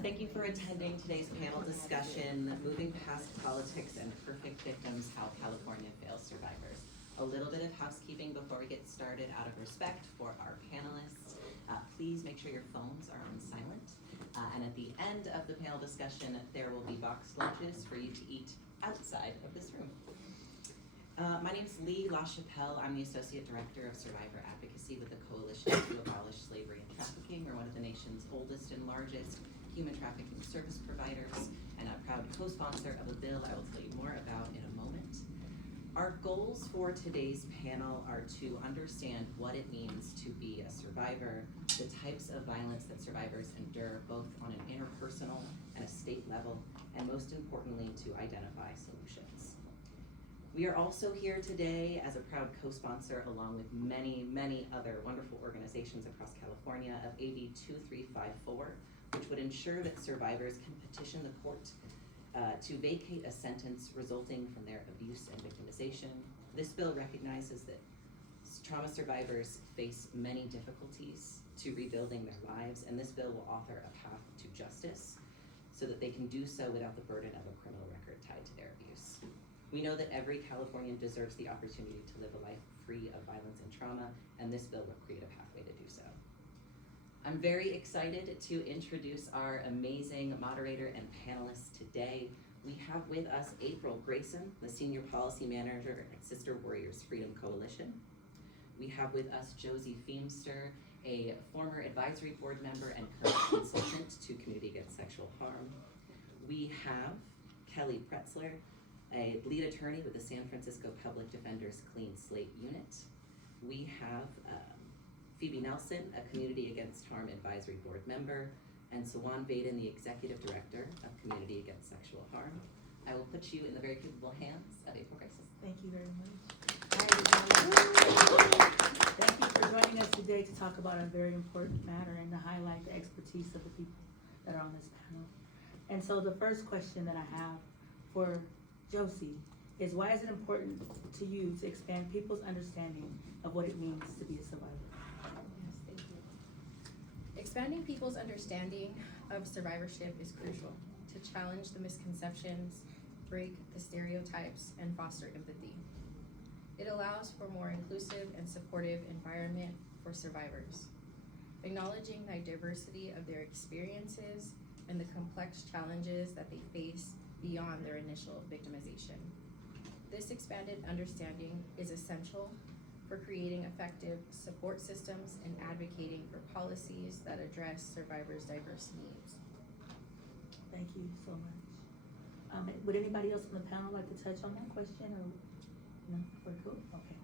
Thank you for attending today's panel discussion, Moving Past Politics and Perfect Victims, How California Fails Survivors. A little bit of housekeeping before we get started out of respect for our panelists. Please make sure your phones are on silent. And at the end of the panel discussion, there will be boxed lunches for you to eat outside of this room. My name is Lee LaChapelle. I'm the Associate Director of Survivor Advocacy with the Coalition to Abolish Slavery and Trafficking. We're one of the nation's oldest and largest human trafficking service providers, and a proud co-sponsor of a bill I will tell you more about in a moment. Our goals for today's panel are to understand what it means to be a survivor, the types of violence that survivors endure both on an interpersonal and a state level, and most importantly, to identify solutions. We are also here today as a proud co-sponsor, along with many, many other wonderful organizations across California, of AB 2354, which would ensure that survivors can petition the court to vacate a sentence resulting from their abuse and victimization. This bill recognizes that trauma survivors face many difficulties to rebuilding their lives, and this bill will author a path to justice so that they can do so without the burden of a criminal record tied to their abuse. We know that every Californian deserves the opportunity to live a life free of violence and trauma, and this bill will create a pathway to do so. I'm very excited to introduce our amazing moderator and panelists today. We have with us April Grayson, the Senior Policy Manager at Sister Warriors Freedom Coalition. We have with us Josie Feemster, a former advisory board member and current consultant to Community Against Sexual Harm. We have Kelly Pretzler, a lead attorney with the San Francisco Public Defender's Clean Slate Unit. We have Phoebe Nelson, a Community Against Harm Advisory Board member, and Sawan Vaden, the Executive Director of Community Against Sexual Harm. I will put you in the very capable hands of April Grayson. Thank you very much. Hi, thank you for joining us today to talk about a very important matter and to highlight the expertise of the people that are on this panel. And so the first question that I have for Josie is, why is it important to you to expand people's understanding of what it means to be a survivor? Yes, thank you. Expanding people's understanding of survivorship is crucial to challenge the misconceptions, break the stereotypes, and foster empathy. It allows for a more inclusive and supportive environment for survivors, acknowledging the diversity of their experiences and the complex challenges that they face beyond their initial victimization. This expanded understanding is essential for creating effective support systems and advocating for policies that address survivors' diverse needs. Thank you so much. Would anybody else on the panel like to touch on that question, or no? We're cool? Okay.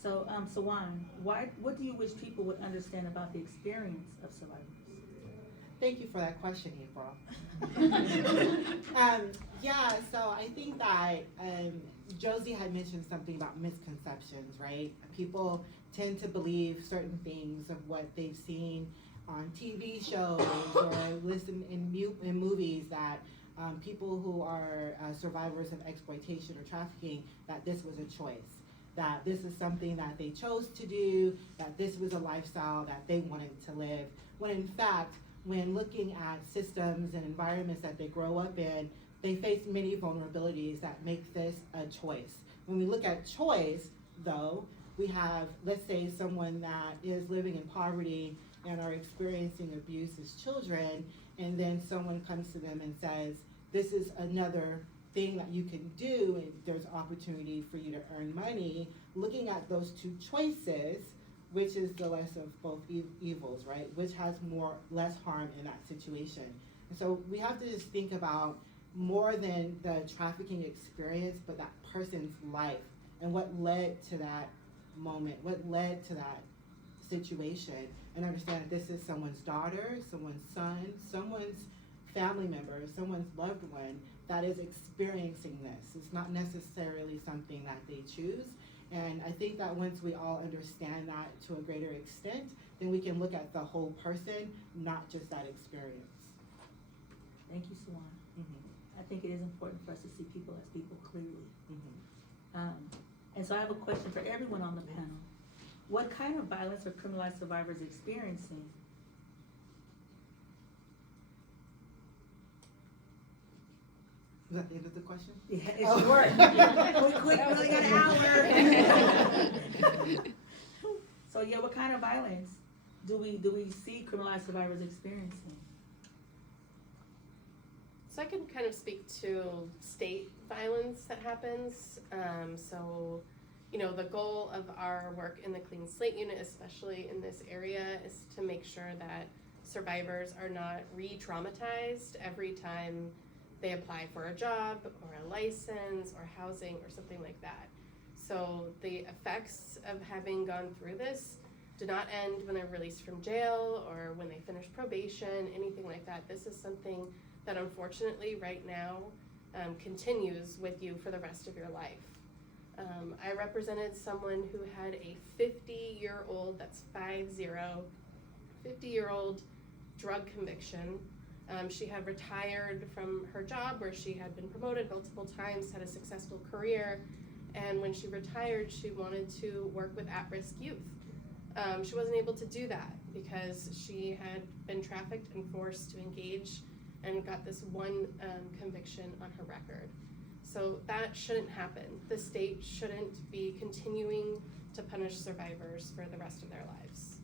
So, Sawan, what do you wish people would understand about the experience of survivors? Thank you for that question, April. Yeah, so I think that Josie had mentioned something about misconceptions, right? People tend to believe certain things of what they've seen on TV shows or listen in movies, that people who are survivors of exploitation or trafficking, that this was a choice, that this is something that they chose to do, that this was a lifestyle that they wanted to live, when in fact, when looking at systems and environments that they grow up in, they face many vulnerabilities that make this a choice. When we look at choice, though, we have, let's say, someone that is living in poverty and are experiencing abuse as children, and then someone comes to them and says, this is another thing that you can do, and there's opportunity for you to earn money. Looking at those two choices, which is the less of both evils, right? Which has less harm in that situation. And so we have to just think about more than the trafficking experience, but that person's life and what led to that moment, what led to that situation, and understand that this is someone's daughter, someone's son, someone's family member, someone's loved one that is experiencing this. It's not necessarily something that they choose. And I think that once we all understand that to a greater extent, then we can look at the whole person, not just that experience. Thank you, Sawan. I think it is important for us to see people as people clearly. And so I have a question for everyone on the panel. What kind of violence are criminalized survivors experiencing? Was that the end of the question? Yeah, it's Oh. short. Quick, we only got an hour. So yeah, what kind of violence do we see criminalized survivors experiencing? So I can kind of speak to state violence that happens. So, you know, the goal of our work in the Clean Slate Unit, especially in this area, is to make sure that survivors are not re-traumatized every time they apply for a job or a license or housing or something like that. So the effects of having gone through this do not end when they're released from jail or when they finish probation, anything like that. This is something that unfortunately right now continues with you for the rest of your life. I represented someone who had a 50-year-old, that's 50-year-old drug conviction. She had retired from her job where she had been promoted multiple times, had a successful career, and when she retired, she wanted to work with at-risk youth. She wasn't able to do that because she had been trafficked and forced to engage and got this one conviction on her record. So that shouldn't happen. The state shouldn't be continuing to punish survivors for the rest of their lives.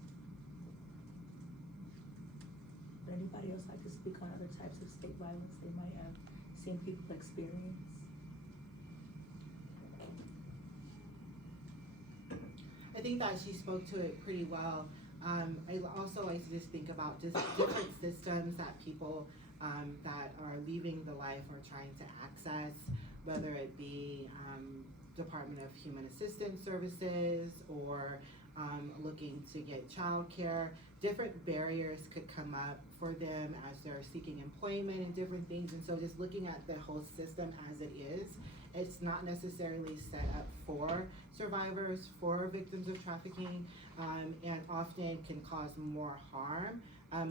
Would anybody else like to speak on other types of state violence they might have seen people experience? I think that she spoke to it pretty well. I also like to just think about just different systems that people that are leaving the life are trying to access, whether it be Department of Human Assistance Services or looking to get childcare. Different barriers could come up for them as they're seeking employment and different things. And so just looking at the whole system as it is, it's not necessarily set up for survivors, for victims of trafficking, and often can cause more harm.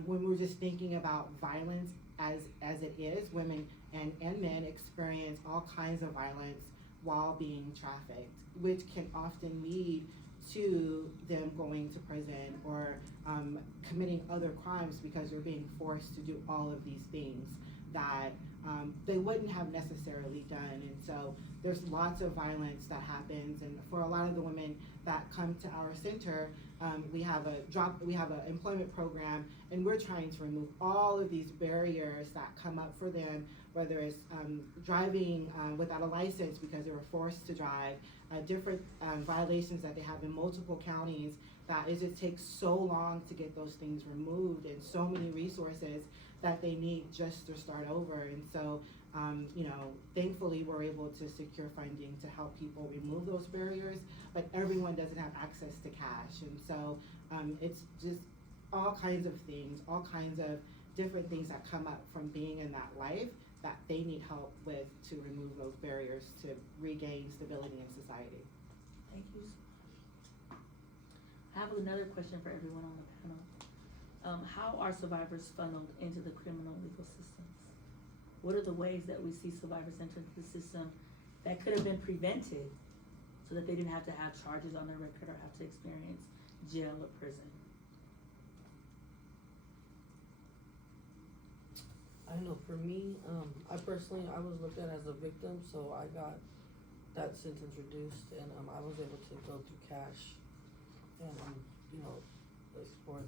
When we're just thinking about violence as it is, women and men experience all kinds of violence while being trafficked, which can often lead to them going to prison or committing other crimes because they're being forced to do all of these things that they wouldn't have necessarily done. And so there's lots of violence that happens, and for a lot of the women that come to our center, we have an employment program, and we're trying to remove all of these barriers that come up for them, whether it's driving without a license because they were forced to drive, different violations that they have in multiple counties, that it just takes so long to get those things removed, and so many resources that they need just to start over. And so, you know, thankfully we're able to secure funding to help people remove those barriers, but everyone doesn't have access to cash. And so it's just all kinds of things, all kinds of different things that come up from being in that life that they need help with to remove those barriers to regain stability in society. Thank you so much. I have another question for everyone on the panel. How are survivors funneled into the criminal legal systems? What are the ways that we see survivors enter into the system that could have been prevented so that they didn't have to have charges on their record or have to experience jail or prison? I know for me, I was looked at as a victim, so I got that sentence reduced, and I was able to go through cash and you know, explore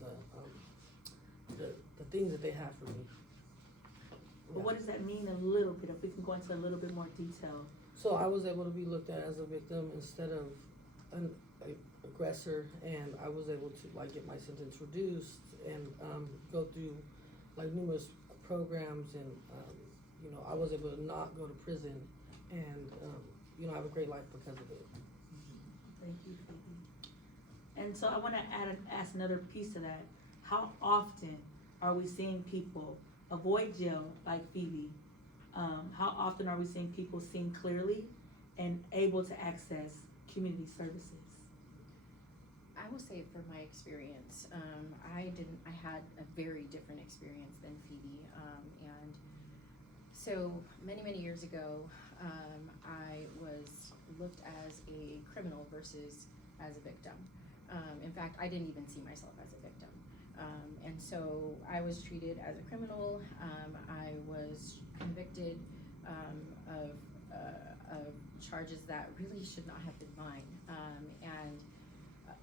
the things that they have for me. But what does that mean a little bit, if we can go into a little bit more detail? So I was able to be looked at as a victim instead of an aggressor, and I was able to like get my sentence reduced and go through like numerous programs, and you know, I was able to not go to prison, and you know, I have a great life because of it. Thank you. And so I want to ask another piece of that. How often are we seeing people avoid jail like Phoebe? How often are we seeing people seeing clearly and able to access community services? I will say from my experience, I had a very different experience than Phoebe. And so many years ago, I was looked as a criminal versus as a victim. In fact, I didn't even see myself as a victim. And so I was treated as a criminal. I was convicted of charges that really should not have been mine. And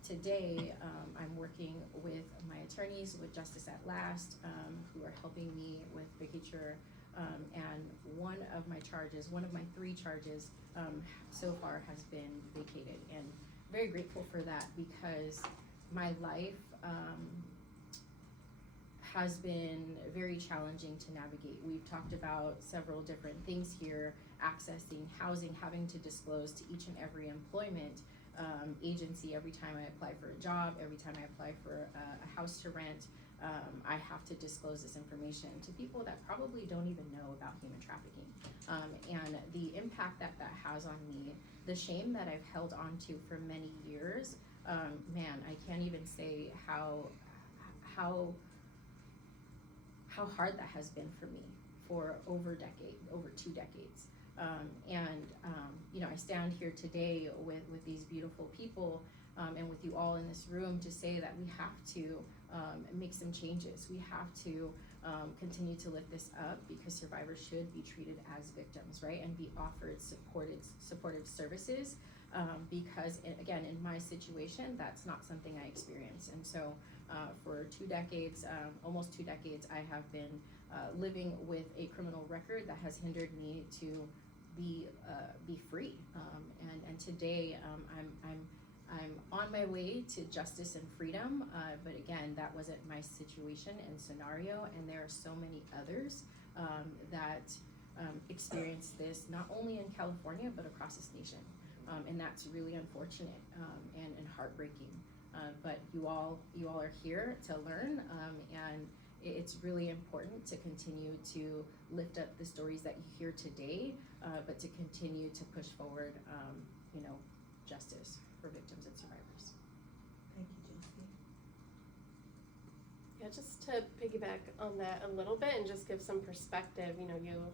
today, I'm working with my attorneys with Justice at Last, who are helping me with vacatur. And one of my 3 charges so far has been vacated, and very grateful for that, because my life has been very challenging to navigate. We've talked about several different things here: accessing housing, having to disclose to each and every employment agency every time I apply for a job, every time I apply for a house to rent. I have to disclose this information to people that probably don't even know about human trafficking. And the impact that that has on me, the shame that I've held on to for many years, man, I can't even say how hard that has been for me for over 2 decades. You know, I stand here today with these beautiful people and with you all in this room to say that we have to make some changes. We have to continue to lift this up, because survivors should be treated as victims, right? And be offered supportive services, because again, in my situation, that's not something I experienced. And so for 2 decades, almost 2 decades, I have been living with a criminal record that has hindered me to be free. And today, I'm on my way to justice and freedom, but again, that wasn't my situation and scenario, and there are so many others that experience this, not only in California, but across this nation. And that's really unfortunate and heartbreaking. But you all are here to learn, and it's really important to continue to lift up the stories that you hear today, but to continue to push forward, you know, justice for victims and survivors. Thank you, Josie. Yeah, just to piggyback on that a little bit and just give some perspective, you know, you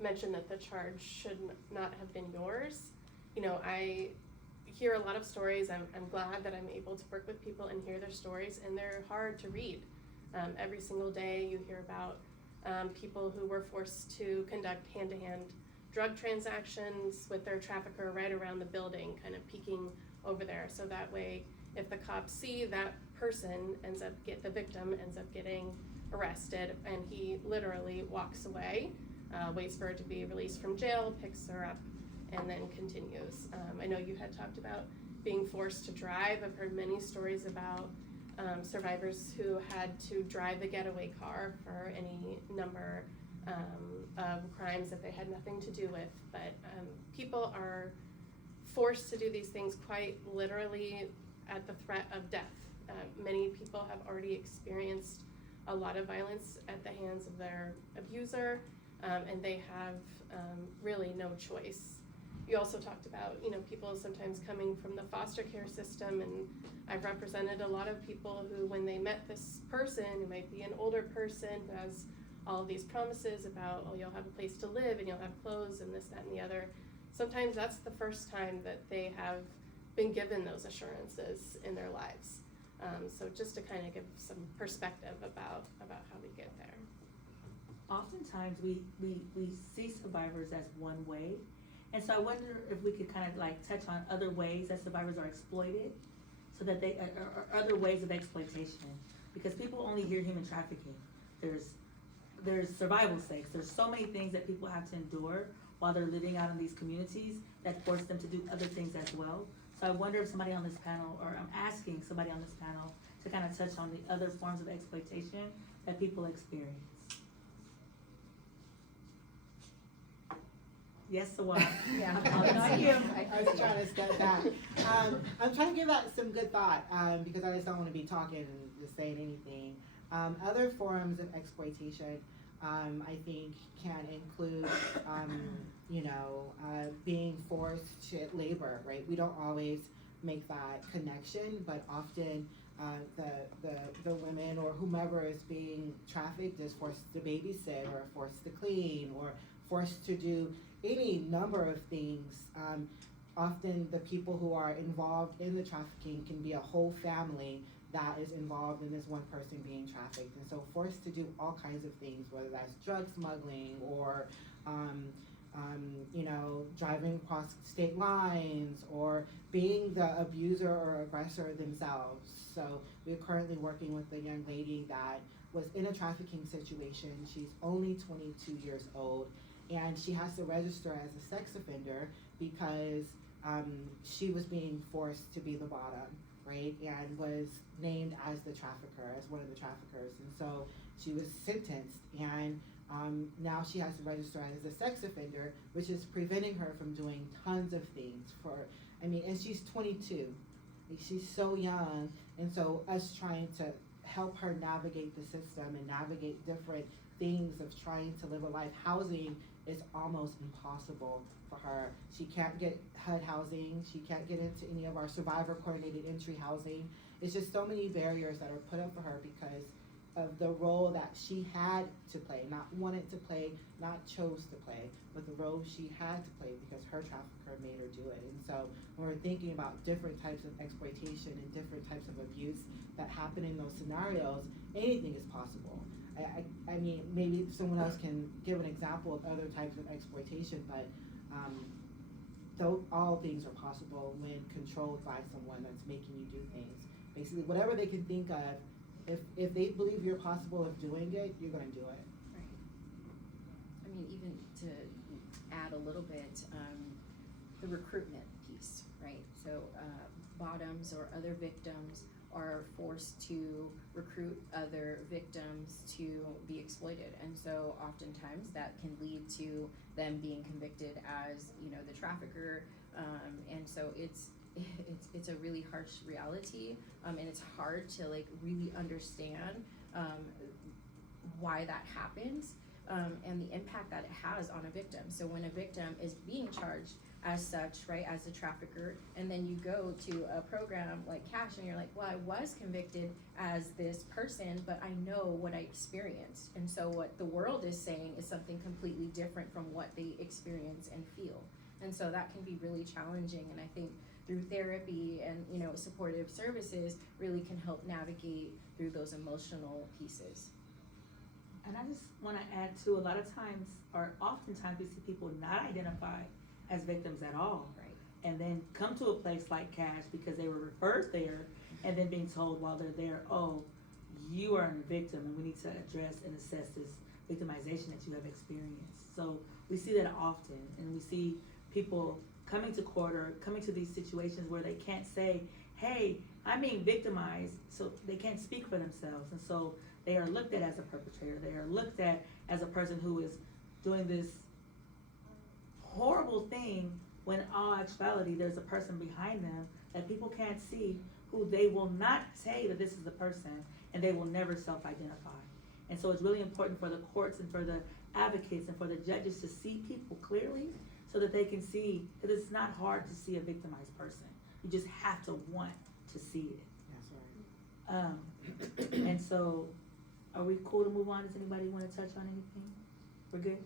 mentioned that the charge should not have been yours. You know, I hear a lot of stories. I'm glad that I'm able to work with people and hear their stories, and they're hard to read. Every single day you hear about people who were forced to conduct hand-to-hand drug transactions with their trafficker right around the building, kind of peeking over there, so that way if the cops see that person the victim ends up getting arrested, and he literally walks away, waits for her to be released from jail, picks her up, and then continues. I know you had talked about being forced to drive. I've heard many stories about survivors who had to drive a getaway car for any number of crimes that they had nothing to do with. But people are forced to do these things quite literally at the threat of death. Many people have already experienced a lot of violence at the hands of their abuser, and they have really no choice. You also talked about, you know, people sometimes coming from the foster care system, and I've represented a lot of people who, when they met this person, who might be an older person who has all of these promises about, oh, you'll have a place to live and you'll have clothes and this, that, and the other, sometimes that's the first time that they have been given those assurances in their lives. So just to kind of give some perspective about how we get there. Oftentimes we see survivors as one way, and so I wonder if we could kind of like touch on other ways that survivors are exploited, so that they or other ways of exploitation, because people only hear human trafficking. There's survival sakes. There's so many things that people have to endure while they're living out in these communities that force them to do other things as well. So I wonder if somebody on this panel, or I'm asking somebody on this panel, to kind of touch on the other forms of exploitation that people experience. Yes, Sawad. Yeah. I'm calling on you. I was trying to step back. I'm trying to give that some good thought, because I just don't want to be talking and just saying anything. Other forms of exploitation, I think, can include, being forced to labor, right? We don't always make that connection, but often the women or whomever is being trafficked is forced to babysit, or forced to clean, or forced to do any number of things. Often the people who are involved in the trafficking can be a whole family that is involved in this one person being trafficked, and so forced to do all kinds of things, whether that's drug smuggling or driving across state lines or being the abuser or aggressor themselves. So we're currently working with a young lady that was in a trafficking situation. She's only 22 years old, and she has to register as a sex offender because she was being forced to be the bottom, right? And was named as the trafficker, as one of the traffickers. And so she was sentenced, and now she has to register as a sex offender, which is preventing her from doing tons of things and she's 22. She's so young, and so us trying to help her navigate the system and navigate different things of trying to live a life. Housing is almost impossible for her. She can't get HUD housing. She can't get into any of our survivor coordinated entry housing. It's just so many barriers that are put up for her because of the role that she had to play, not wanted to play, not chose to play, but the role she had to play because her trafficker made her do it. And so when we're thinking about different types of exploitation and different types of abuse that happen in those scenarios, anything is possible. I mean, maybe someone else can give an example of other types of exploitation, but though all things are possible when controlled by someone that's making you do things. Basically, whatever they can think of, if they believe you're possible of doing it, you're gonna do it. Right. I mean, even to add a little bit, the recruitment piece, right? So bottoms or other victims are forced to recruit other victims to be exploited, and so oftentimes that can lead to them being convicted as, the trafficker, and so it's a really harsh reality, and it's hard to really understand why that happens, and the impact that it has on a victim. So when a victim is being charged as such, right, as a trafficker, and then you go to a program like CASH and you're like, well, I was convicted as this person, but I know what I experienced. And so what the world is saying is something completely different from what they experience and feel. And so that can be really challenging, and I think through therapy and supportive services really can help navigate through those emotional pieces. And I just want to add too, a lot of times, or oftentimes, we see people not identified as victims at all. Right. And then come to a place like CASH because they were referred there, and then being told while they're there, oh, you are a victim, and we need to address and assess this victimization that you have experienced. So we see that often, and we see people coming to court or coming to these situations where they can't say, hey, I'm being victimized, so they can't speak for themselves. And so they are looked at as a perpetrator. They are looked at as a person who is doing this horrible thing when in all actuality there's a person behind them that people can't see, who they will not say that this is the person, and they will never self-identify. And so it's really important for the courts and for the advocates and for the judges to see people clearly so that they can see that it's not hard to see a victimized person. You just have to want to see it. That's right. And so, are we cool to move on? Does anybody want to touch on anything? We're good?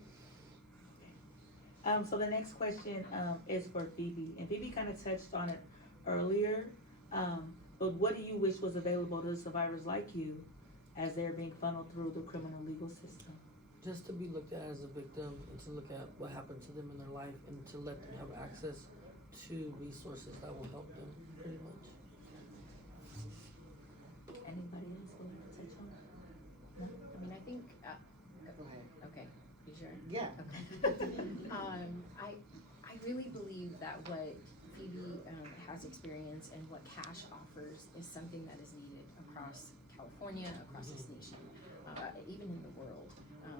So the next question is for Phoebe, and Phoebe kind of touched on it earlier, but what do you wish was available to survivors like you as they're being funneled through the criminal legal system? Just to be looked at as a victim and to look at what happened to them in their life and to let them have access to resources that will help them, pretty much. Anybody else would like to touch on it? No? I mean, I think, Go ahead. okay, you sure? Yeah. Okay. I really believe that what Phoebe has experienced and what CASH offers is something that is needed across California, across this nation, even in the world,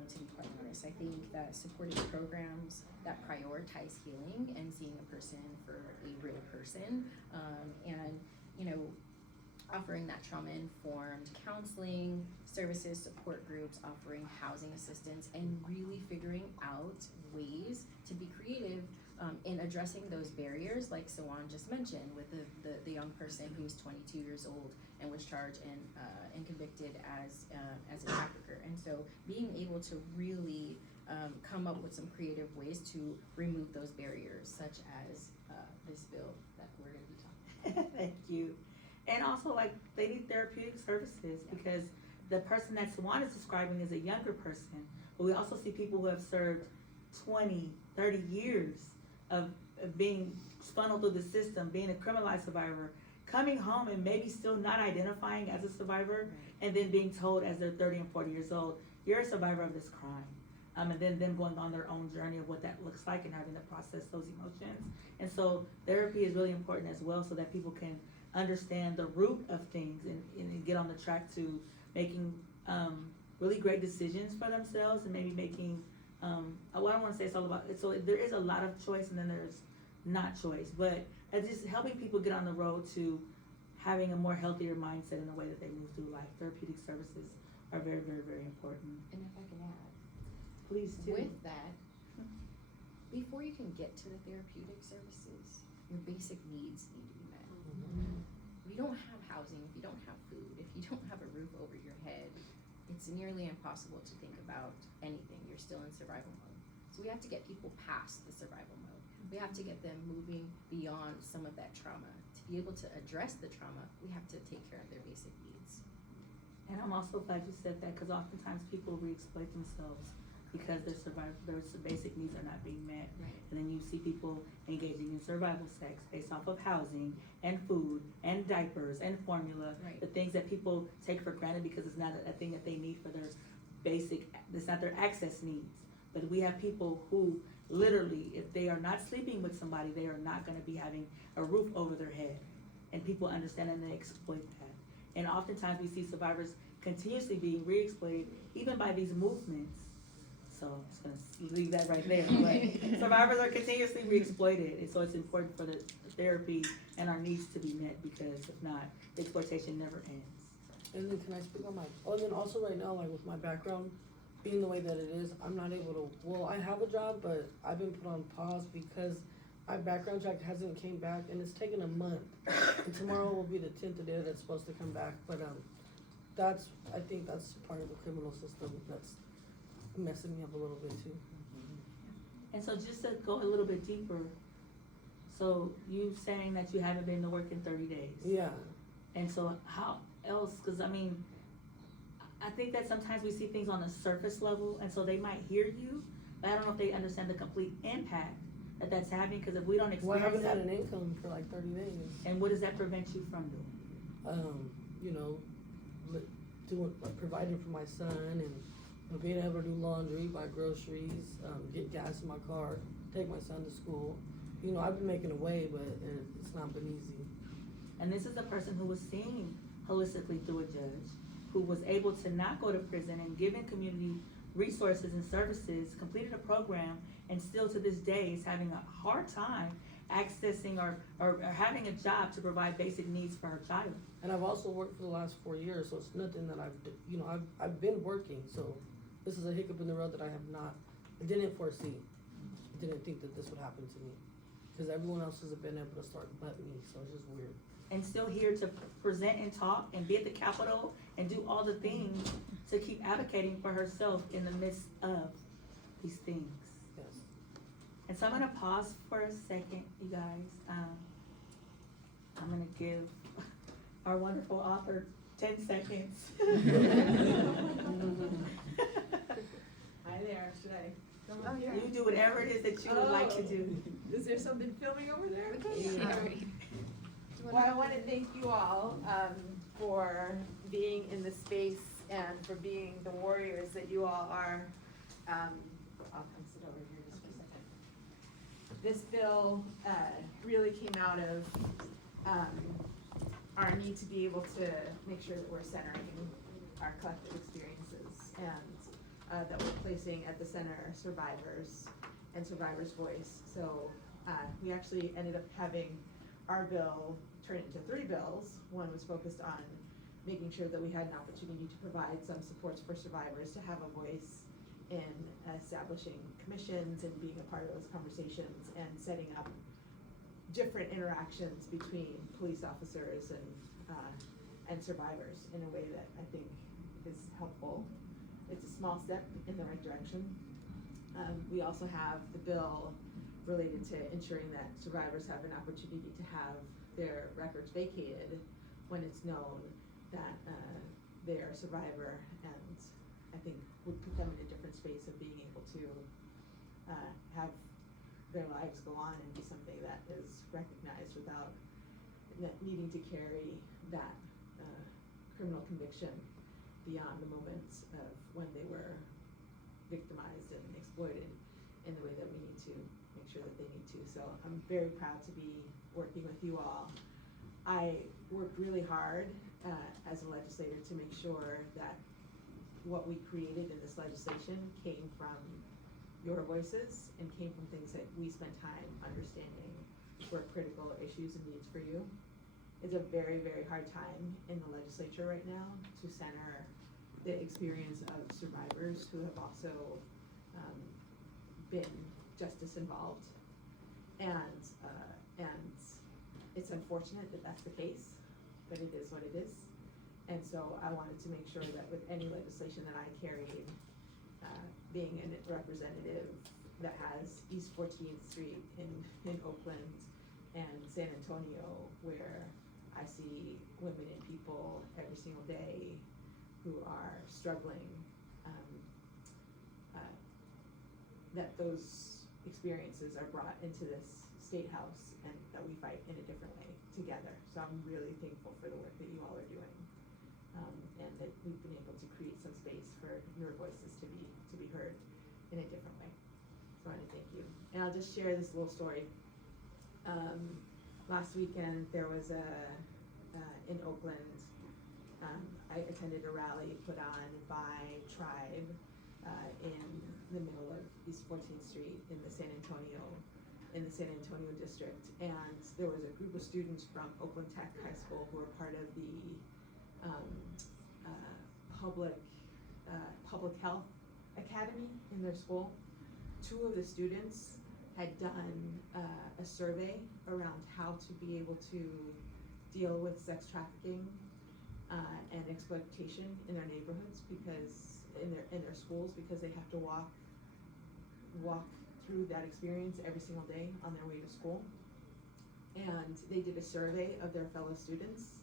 to be quite honest. I think that supportive programs that prioritize healing and seeing a person for a real person, and offering that trauma-informed counseling services, support groups, offering housing assistance, and really figuring out ways to be creative in addressing those barriers, like Sawan just mentioned, with the young person who's 22 years old and was charged and convicted as a trafficker. And so being able to really come up with some creative ways to remove those barriers, such as this bill that we're going to be talking about. Thank you. And also, they need therapeutic services because the person that Sawan is describing is a younger person, but we also see people who have served 20, 30 years of being funneled through the system, being a criminalized survivor, coming home and maybe still not identifying as a survivor, and then being told as they're 30 and 40 years old, you're a survivor of this crime. And then them going on their own journey of what that looks like and having to process those emotions. And so therapy is really important as well, so that people can understand the root of things and get on the track to making really great decisions for themselves, and maybe making, well, I don't wanna say it's all about, so there is a lot of choice and then there's not choice, but it's just helping people get on the road to having a more healthier mindset in the way that they move through life. Therapeutic services are very, very, very important. And if I can add, Please do. with that, before you can get to the therapeutic services, your basic needs need to be met. If you don't have housing, if you don't have food, if you don't have a roof over your head, it's nearly impossible to think about anything. You're still in survival mode. So we have to get people past the survival mode. We have to get them moving beyond some of that trauma. To be able to address the trauma, we have to take care of their basic needs. And I'm also glad you said that, because oftentimes people re-exploit themselves because their basic needs are not being met. Right. And then you see people engaging in survival sex based off of housing and food and diapers and formula, Right. the things that people take for granted because it's not a thing that they need for their basic, it's not their access needs. But we have people who literally, if they are not sleeping with somebody, they are not gonna be having a roof over their head. And people understand and they exploit that. And oftentimes we see survivors continuously being re-exploited, even by these movements. So I'm just gonna leave that right there, but survivors are continuously re-exploited, and so it's important for the therapy and our needs to be met, because if not, the exploitation never ends. And then can I speak on my, and then also right now, like with my background being the way that it is, I'm not able to, well, I have a job, but I've been put on pause because my background check hasn't came back, and it's taken a month. And tomorrow will be the 10th day that it's supposed to come back, but I think that's part of the criminal system that's messing me up a little bit too. And so just to go a little bit deeper, so you saying that you haven't been to work in 30 days? Yeah. And so how else, cause I mean, I think that sometimes we see things on a surface level, and so they might hear you, but I don't know if they understand the complete impact that that's having, cause if we don't Well, I experience haven't had that, an income for like 30 days. and what does that prevent you from doing? You know, providing for my son, and being able to do laundry, buy groceries, get gas in my car, take my son to school. You know, I've been making a way, but it's not been easy. And this is a person who was seen holistically through a judge, who was able to not go to prison and given community resources and services, completed a program, and still to this day is having a hard time accessing or having a job to provide basic needs for her child. And I've also worked for the last 4 years, so it's nothing that I've been working, so this is a hiccup in the road that I didn't foresee. I didn't think that this would happen to me, because everyone else has been able to start but me, so it's just weird. And still here to present and talk and be at the Capitol and do all the things to keep advocating for herself in the midst of these things. Yes. And so I'm gonna pause for a second, you guys. I'm gonna give our wonderful author 10 seconds. Hi there, should I come up here? You do whatever it is that you would like to do. Is there something filming over there? Yeah. Well, I wanna thank you all, for being in the space and for being the warriors that you all are. I'll come sit over here just for a second. This bill, really came out of, our need to be able to make sure that we're centering our collective experiences and that we're placing at the center survivors and survivors' voice. So we actually ended up having our bill turn into 3 bills. One was focused on making sure that we had an opportunity to provide some supports for survivors to have a voice in establishing commissions and being a part of those conversations and setting up different interactions between police officers and survivors in a way that I think is helpful. It's a small step in the right direction. We also have the bill related to ensuring that survivors have an opportunity to have their records vacated when it's known that they are a survivor, and I think would put them in a different space of being able to have their lives go on and be something that is recognized without needing to carry that criminal conviction beyond the moments of when they were victimized and exploited in the way that we need to make sure that they need to. So I'm very proud to be working with you all. I worked really hard as a legislator to make sure that what we created in this legislation came from your voices and came from things that we spent time understanding were critical issues and needs for you. It's a very, very hard time in the legislature right now to center the experience of survivors who have also been justice involved. And it's unfortunate that that's the case, but it is what it is. And so I wanted to make sure that with any legislation that I carried, being a representative that has East 14th Street in Oakland and San Antonio, where I see women and people every single day who are struggling, that those experiences are brought into this state house and that we fight in a different way together. So I'm really thankful for the work that you all are doing, and that we've been able to create some space for your voices to be heard in a different way. So I want to thank you. And I'll just share this little story. Last weekend there was in Oakland, I attended a rally put on by Tribe in the middle of East 14th Street in the San Antonio district, and there was a group of students from Oakland Tech High School who were part of the public health academy in their school. Two of the students had done a survey around how to be able to deal with sex trafficking and exploitation in their neighborhoods, because in their schools, because they have to walk through that experience every single day on their way to school. And they did a survey of their fellow students,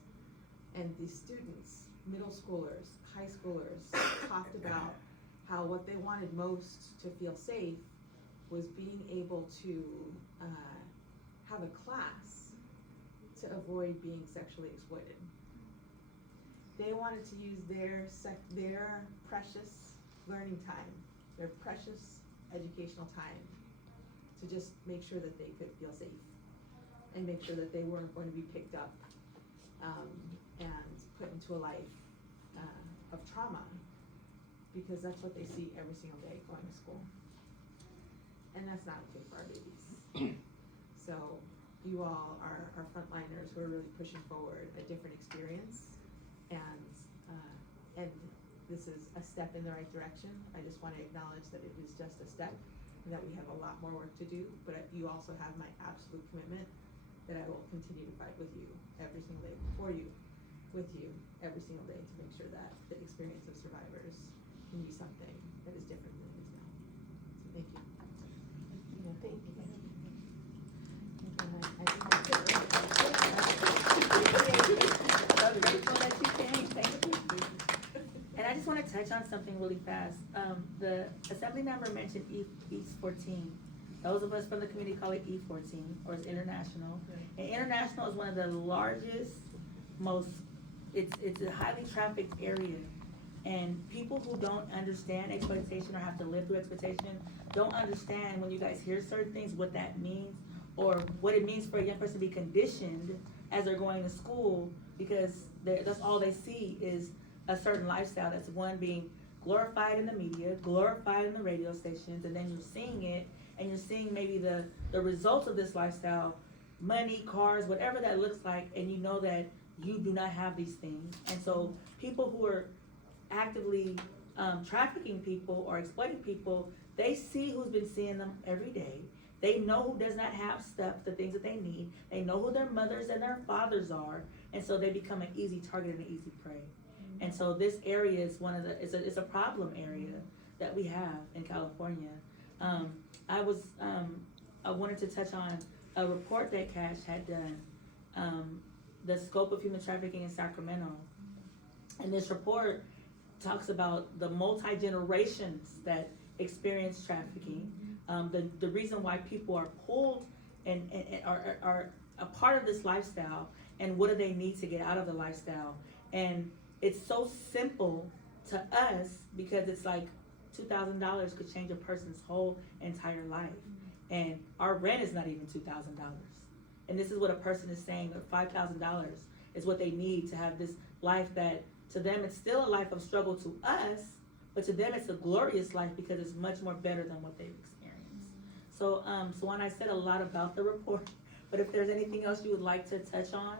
and these students, middle schoolers, high schoolers, talked about how what they wanted most to feel safe was being able to have a class to avoid being sexually exploited. They wanted to use their precious learning time, their precious educational time, to just make sure that they could feel safe and make sure that they weren't going to be picked up and put into a life of trauma, because that's what they see every single day going to school. And that's not okay for our babies. So you all are frontliners who are really pushing forward a different experience, and this is a step in the right direction. I just want to acknowledge that it is just a step and that we have a lot more work to do, but you also have my absolute commitment that I will continue to fight with you every single day, for you, with you every single day, to make sure that the experience of survivors can be something that is different than it is now. So thank you. Thank you. And I just want to touch on something really fast. The assembly member mentioned East 14. Those of us from the community call it E14, or it's international. And international is one of the largest, it's a highly trafficked area. And people who don't understand exploitation or have to live through exploitation don't understand, when you guys hear certain things, what that means, or what it means for a young person to be conditioned as they're going to school, because that's all they see is a certain lifestyle that's being glorified in the media, glorified in the radio stations, and then you're seeing it, and you're seeing maybe the results of this lifestyle, money, cars, whatever that looks like, and you know that you do not have these things. And so people who are actively trafficking people or exploiting people, they see who's been seeing them every day. They know who does not have stuff, the things that they need. They know who their mothers and their fathers are, and so they become an easy target and an easy prey. Mm-hmm. And so this area is it's a problem area that we have in California. I wanted to touch on a report that Cash had done, the scope of human trafficking in Sacramento. And this report talks about the multi-generations that experienced trafficking. The reason why people are pulled and are a part of this lifestyle, and what do they need to get out of the lifestyle. And it's so simple to us because it's like $2,000 could change a person's whole entire life. And our rent is not even $2,000. And this is what a person is saying, that $5,000 is what they need to have this life that to them it's still a life of struggle to us, but to them it's a glorious life because it's much more better than what they've experienced. So Swan, I said a lot about the report, but if there's anything else you would like to touch on,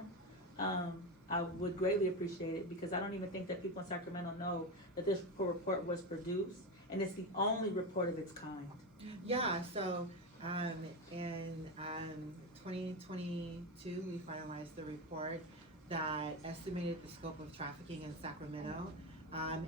I would greatly appreciate it, because I don't even think that people in Sacramento know that this report was produced, and it's the only report of its kind. Yeah, so in 2022, we finalized the report that estimated the scope of trafficking in Sacramento, and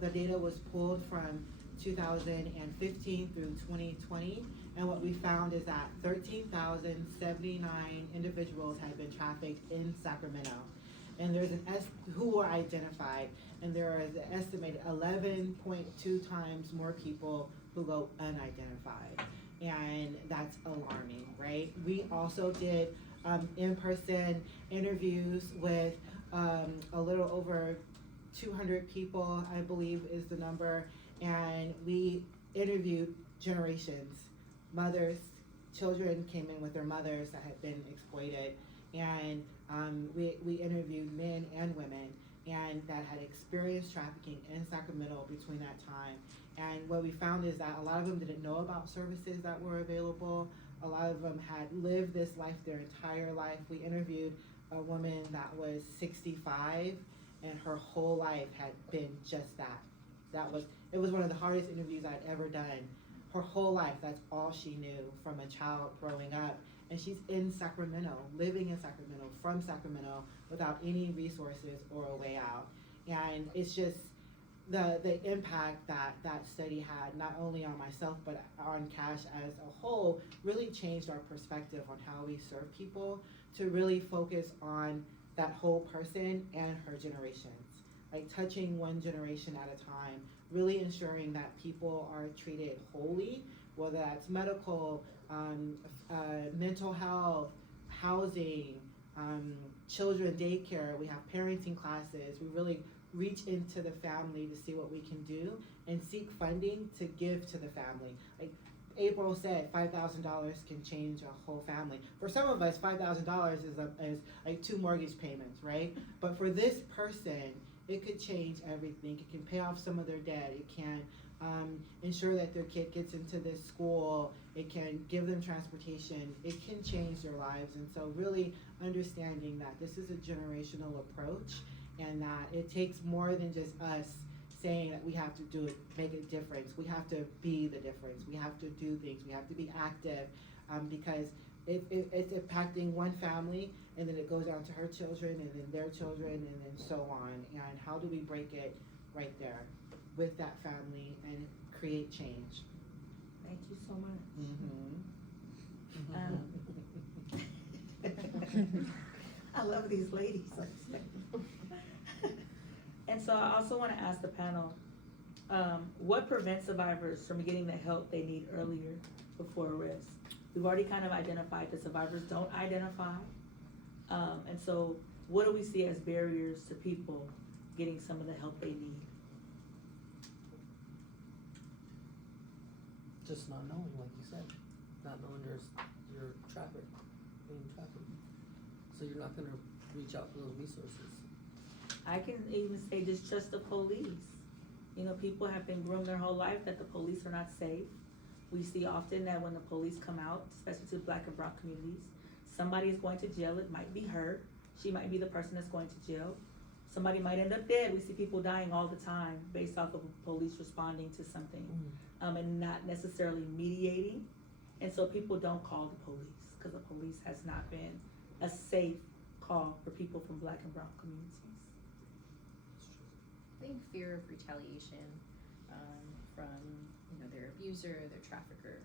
the data was pulled from 2015 through 2020, and what we found is that 13,079 individuals had been trafficked in Sacramento, and there's who were identified, and there is an estimated 11.2 times more people who go unidentified, and that's alarming, right? We also did in-person interviews with a little over 200 people, I believe is the number, and we interviewed generations, mothers, children came in with their mothers that had been exploited, and we interviewed men and women and that had experienced trafficking in Sacramento between that time. And what we found is that a lot of them didn't know about services that were available. A lot of them had lived this life their entire life. We interviewed a woman that was 65, and her whole life had been just that. It was one of the hardest interviews I'd ever done. Her whole life, that's all she knew from a child growing up. And she's in Sacramento, living in Sacramento, from Sacramento, without any resources or a way out. And it's just the impact that study had, not only on myself, but on Cash as a whole, really changed our perspective on how we serve people, to really focus on that whole person and her generations. Like touching one generation at a time, really ensuring that people are treated wholly, whether that's medical, mental health, housing, children daycare. We have parenting classes. We really reach into the family to see what we can do and seek funding to give to the family. Like April said, $5,000 can change a whole family. For some of us, $5,000 is like 2 mortgage payments, right? But for this person, it could change everything. It can pay off some of their debt. It can ensure that their kid gets into this school. It can give them transportation. It can change their lives. And so really understanding that this is a generational approach, and that it takes more than just us saying that we have to do it, make a difference. We have to be the difference. We have to do things. We have to be active, because it's impacting one family, and then it goes down to her children, and then their children, and then so on. And how do we break it right there with that family and create change? Thank you so much. I love these ladies. And so I also want to ask the panel, what prevents survivors from getting the help they need earlier before arrest? We've already kind of identified that survivors don't identify. And so what do we see as barriers to people getting some of the help they need? Just not knowing, like you said, not knowing you're being trafficked. So you're not gonna reach out for those resources. I can even say just trust the police. You know, people have been groomed their whole life that the police are not safe. We see often that when the police come out, especially to Black and brown communities, somebody is going to jail. It might be her. She might be the person that's going to jail. Somebody might end up dead. We see people dying all the time based off of police responding to something, and not necessarily mediating. And so people don't call the police because the police has not been a safe call for people from Black and brown communities. I think fear of retaliation from their abuser, their trafficker,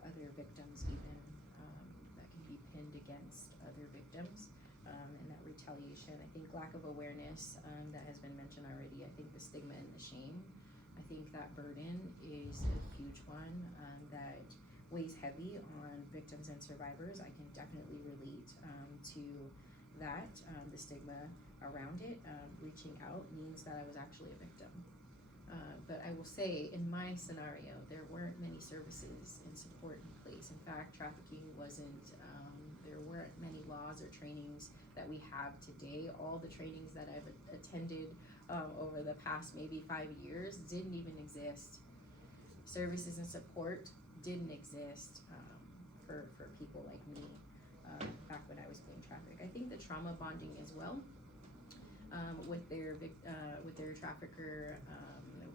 other victims even, that can be pinned against other victims, and that retaliation. I think lack of awareness, that has been mentioned already. I think the stigma and the shame I think that burden is a huge one that weighs heavy on victims and survivors. I can definitely relate to that. The stigma around it, reaching out means that I was actually a victim. But I will say, in my scenario, there weren't many services and support in place. In fact, trafficking wasn't, there weren't many laws or trainings that we have today. All the trainings that I've attended over the past maybe 5 years didn't even exist. Services and support didn't exist for people like me back when I was being trafficked. I think the trauma bonding as well with their trafficker,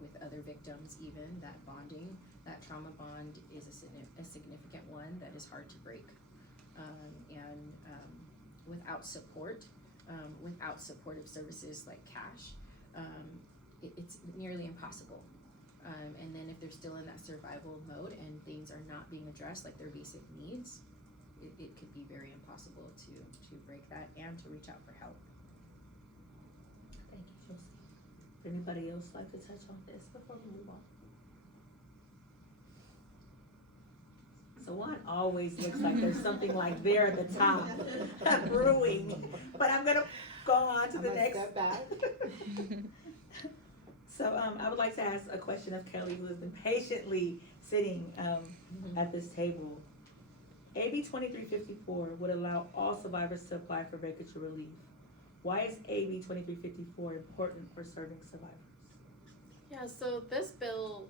with other victims even, that bonding, that trauma bond is a significant one that is hard to break. Without support, without supportive services like cash, it's nearly impossible. And then if they're still in that survival mode and things are not being addressed, like their basic needs, it could be very impossible to break that and to reach out for help. Thank you, Josie. Would anybody else like to touch on this before we move on? So one always looks like there's something like there at the top brewing, but I'm gonna go on to the next. Step back. So I would like to ask a question of Kelly, who has been patiently sitting at this table. AB 2354 would allow all survivors to apply for vacatur relief. Why is AB 2354 important for serving survivors? Yeah, so this bill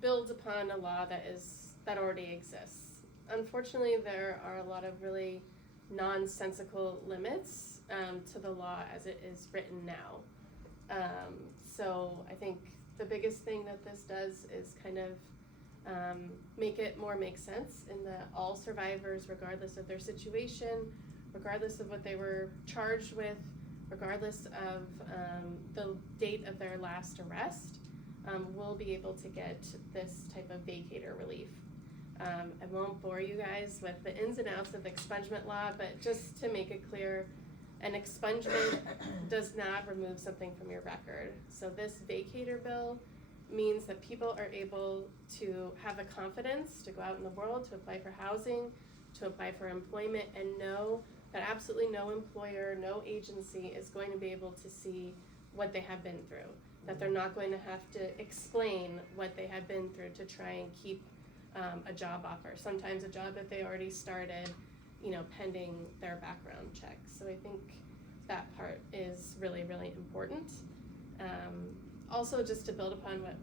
builds upon a law that already exists. Unfortunately, there are a lot of really nonsensical limits to the law as it is written now. So I think the biggest thing that this does is kind of make it more make sense in that all survivors, regardless of their situation, regardless of what they were charged with, regardless of the date of their last arrest, will be able to get this type of vacatur relief. I won't bore you guys with the ins and outs of the expungement law, but just to make it clear, an expungement does not remove something from your record. So this vacatur bill means that people are able to have the confidence to go out in the world, to apply for housing, to apply for employment, and know that absolutely no employer, no agency is going to be able to see what they have been through. That they're not going to have to explain what they have been through to try and keep a job offer. Sometimes a job that they already started, pending their background check. So I think that part is really, really important. Also, just to build upon what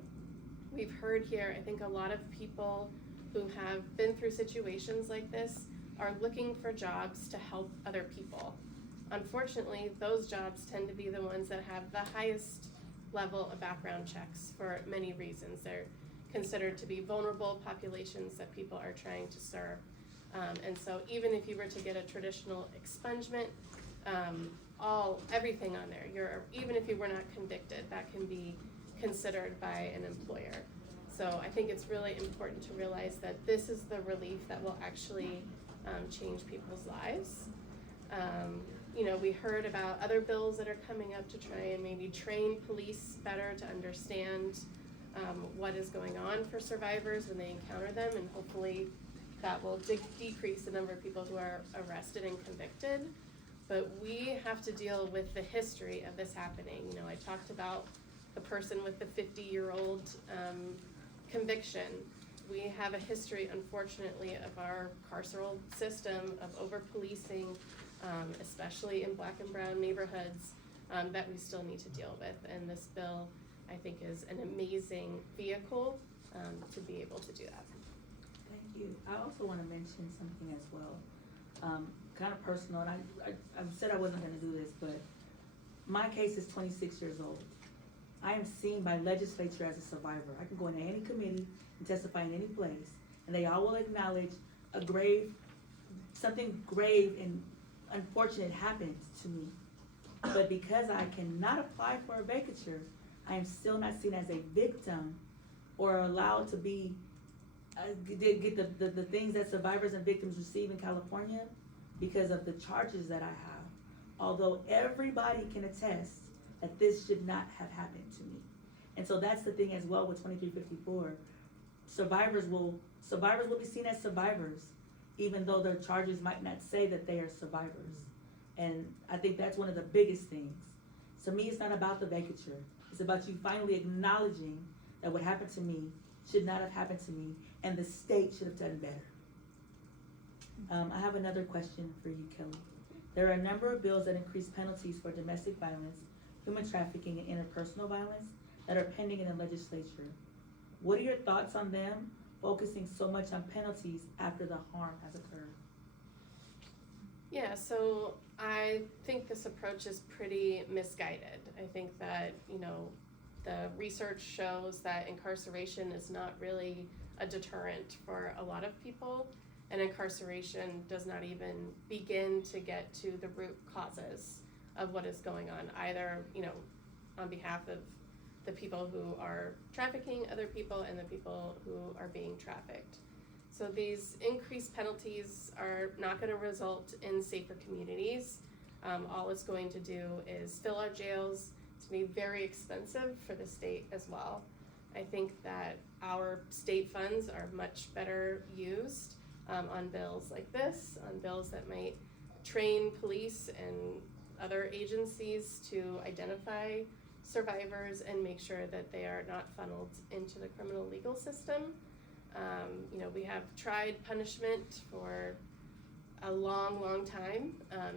we've heard here, I think a lot of people who have been through situations like this are looking for jobs to help other people. Unfortunately, those jobs tend to be the ones that have the highest level of background checks for many reasons. They're considered to be vulnerable populations that people are trying to serve. And so even if you were to get a traditional expungement, everything on there, even if you were not convicted, that can be considered by an employer. So I think it's really important to realize that this is the relief that will actually change people's lives. We heard about other bills that are coming up to try and maybe train police better to understand what is going on for survivors when they encounter them, and hopefully that will decrease the number of people who are arrested and convicted. But we have to deal with the history of this happening. I talked about the person with the 50-year-old conviction. We have a history, unfortunately, of our carceral system of over-policing, especially in Black and brown neighborhoods, that we still need to deal with. And this bill, I think, is an amazing vehicle to be able to do that. Thank you. I also want to mention something as well, kind of personal, and I said I wasn't going to do this, but my case is 26 years old. I am seen by legislature as a survivor. I can go into any committee and testify in any place, and they all will acknowledge something grave and unfortunate happened to me. But because I cannot apply for a vacatur, I am still not seen as a victim or allowed to be get the things that survivors and victims receive in California because of the charges that I have. Although everybody can attest that this should not have happened to me. And so that's the thing as well with 2354. Survivors will be seen as survivors, even though their charges might not say that they are survivors. And I think that's one of the biggest things. To me, it's not about the vacatur. It's about you finally acknowledging that what happened to me should not have happened to me, and the state should have done better. I have another question for you, Kelly. There are a number of bills that increase penalties for domestic violence, human trafficking, and interpersonal violence that are pending in the legislature. What are your thoughts on them focusing so much on penalties after the harm has occurred? Yeah, so I think this approach is pretty misguided. I think that, the research shows that incarceration is not really a deterrent for a lot of people, and incarceration does not even begin to get to the root causes of what is going on, either, on behalf of the people who are trafficking other people and the people who are being trafficked. So these increased penalties are not going to result in safer communities. All it's going to do is fill our jails. It's going to be very expensive for the state as well. I think that our state funds are much better used on bills like this, on bills that might train police and other agencies to identify survivors and make sure that they are not funneled into the criminal legal system. We have tried punishment for a long, long time,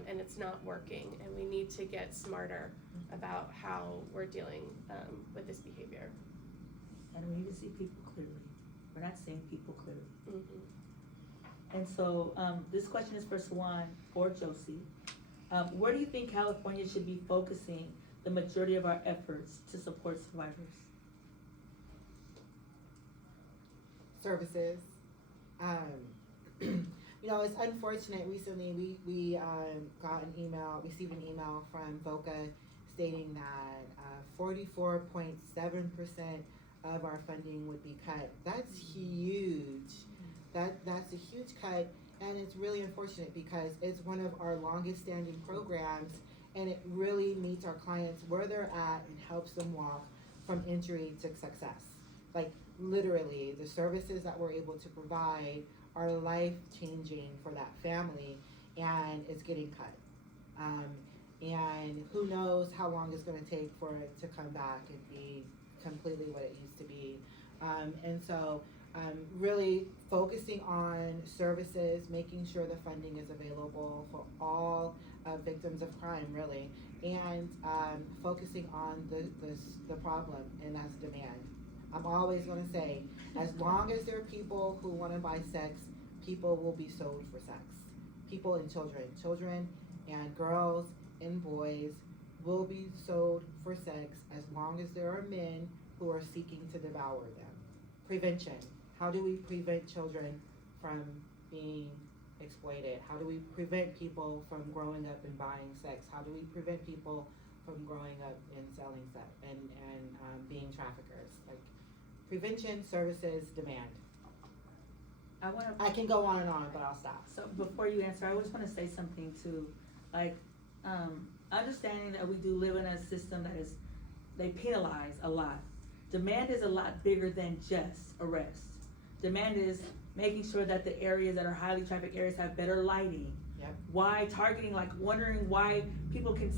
and it's not working, and we need to get smarter about how we're dealing with this behavior. And we need to see people clearly. We're not seeing people clearly. Mm-hmm. And so this question is for Swan or Josie. Where do you think California should be focusing the majority of our efforts to support survivors? Services. It's unfortunate. Recently, we received an email from VOCA stating that 44.7% of our funding would be cut. That's huge. That's a huge cut, and it's really unfortunate because it's one of our longest standing programs, and it really meets our clients where they're at and helps them walk from injury to success. Like literally, the services that we're able to provide are life-changing for that family, and it's getting cut. And who knows how long it's going to take for it to come back and be completely what it used to be. And so really focusing on services, making sure the funding is available for all victims of crime, really, and focusing on the problem, and that's demand. I'm always going to say, as long as there are people who want to buy sex, people will be sold for sex. People and children and girls and boys will be sold for sex as long as there are men who are seeking to devour them. Prevention. How do we prevent children from being exploited? How do we prevent people from growing up and buying sex? How do we prevent people from growing up and selling sex and being traffickers? Like prevention, services, demand. I can go on and on, but I'll stop. So before you answer, I just want to say something too, like understanding that we do live in a system that they penalize a lot. Demand is a lot bigger than just arrest. Demand is making sure that the areas that are highly trafficked areas have better lighting. Yep. Why targeting, like wondering why people can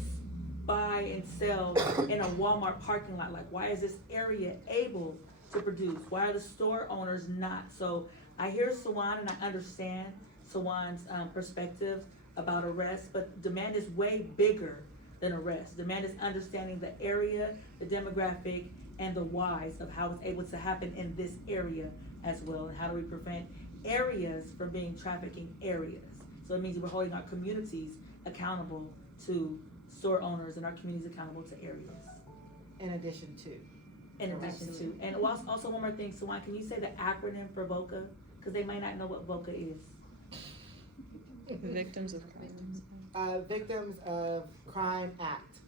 buy and sell in a Walmart parking lot. Like why is this area able to produce? Why are the store owners not? So I hear Sawan and I understand Sawan's perspective about arrest, but demand is way bigger than arrest. Demand is understanding the area, the demographic, and the whys of how it's able to happen in this area as well, and how do we prevent areas from being trafficking areas. So it means we're holding our communities accountable to store owners and our communities accountable to areas. In addition to. And also one more thing, Sawan, can you say the acronym for VOCA? Because they might not know what VOCA is. Victims of crime. Victims of Crime Act.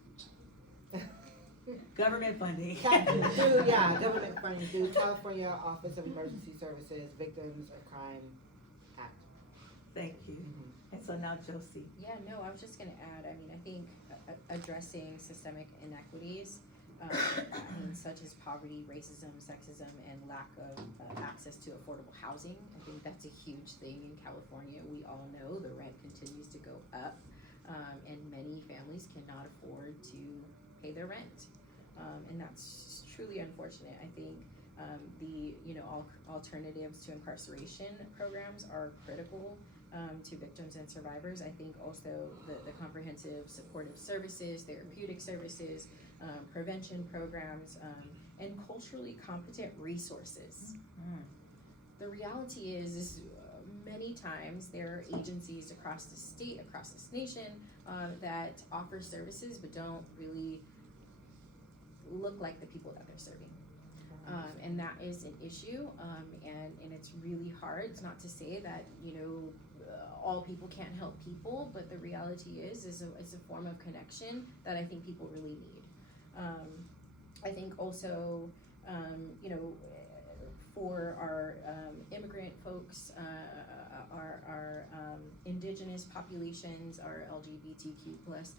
Government funding. Government funding through California Office of Emergency Services, Victims of Crime Act. Thank you. Mm-hmm. And so now Josie. Yeah, no, I was just gonna add, I think addressing systemic inequities things such as poverty, racism, sexism, and lack of access to affordable housing. I think that's a huge thing in California. We all know the rent continues to go up, and many families cannot afford to pay their rent. And that's truly unfortunate. I think the alternatives to incarceration programs are critical to victims and survivors. I think also the comprehensive supportive services, therapeutic services, prevention programs, and culturally competent resources. The reality is many times there are agencies across the state, across this nation, that offer services but don't really look like the people that they're serving. And that is an issue, and it's really hard. It's not to say that, all people can't help people, but the reality is it's a form of connection that I think people really need. I think also, for our immigrant folks, our indigenous populations, our LGBTQ plus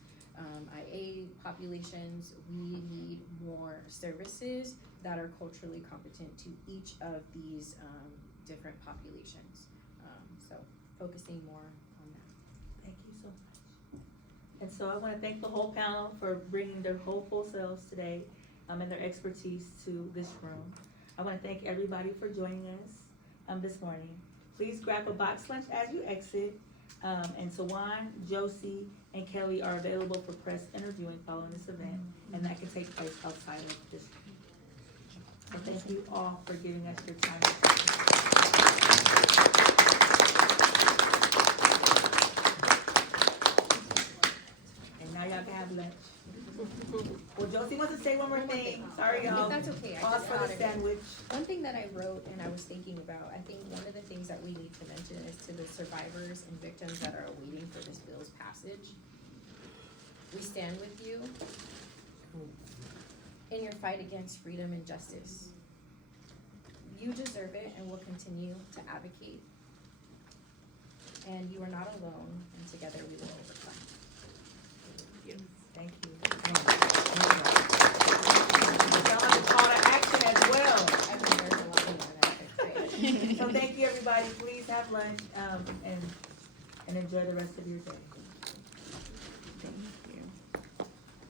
IA populations, we need more services that are culturally competent to each of these different populations. So focusing more on that. Thank you so much. And so I want to thank the whole panel for bringing their hopeful selves today and their expertise to this room. I want to thank everybody for joining us this morning. Please grab a box lunch as you exit. And Tawan, Josie, and Kelly are available for press interviewing following this event, and that can take place outside of this room. So thank you all for giving us your time. And now y'all can have lunch. Well, Josie wants to say one more thing. Sorry, y'all. If that's okay, I Pause just for the thought of it. sandwich. One thing that I wrote and I was thinking about, I think one of the things that we need to mention is to the survivors and victims that are waiting for this bill's passage. We stand with you in your fight against freedom and justice. You deserve it, and we'll continue to advocate. And you are not alone, and together we will overcome. Thank you. Y'all have a call to action as well. I mean, there's a lot more that I could say. So thank you, everybody. Please have lunch and enjoy the rest of your day.